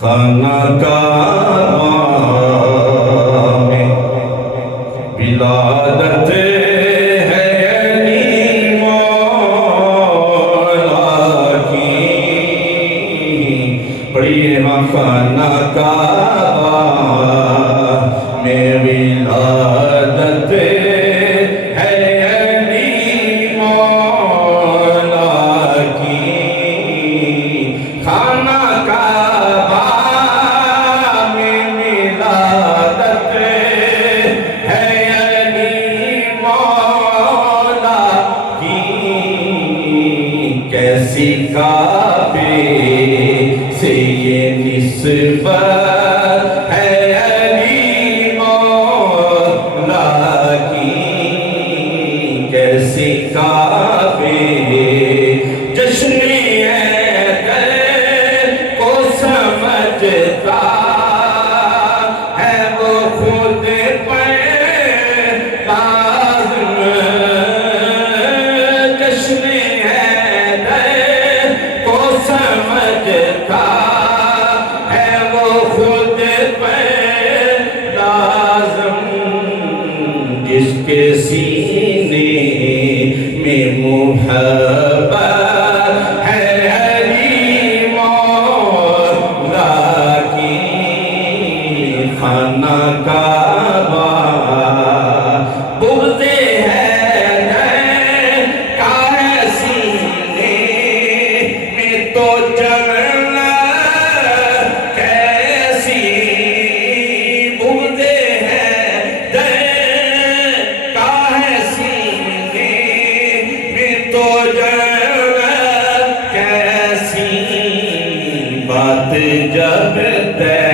خانہ کعبہ میں ولادت ہے علی مولا کی، پڑھیے ہاں خانہ کعبہ میں ولادت ہے علی مولا کی، خانہ کعبہ میں ولادت ہے علی مولا کی، کیسی کعبے سے یہ نسبت ہے علی مولا کی، کیسی کعبے جشن حیدر کو سمجھتا ہے وہ خود لازم، جشن حیدر کو سمجھتا ہے وہ خود لازم، جس کے سینے میں محبت ہے علی مولا کی، خانہ کعبہ بغض حیدر کا ہے سینے میں تو جنت کیسی، بغض حیدر کا ہے سینے میں تو جنت کیسی، بات جب طے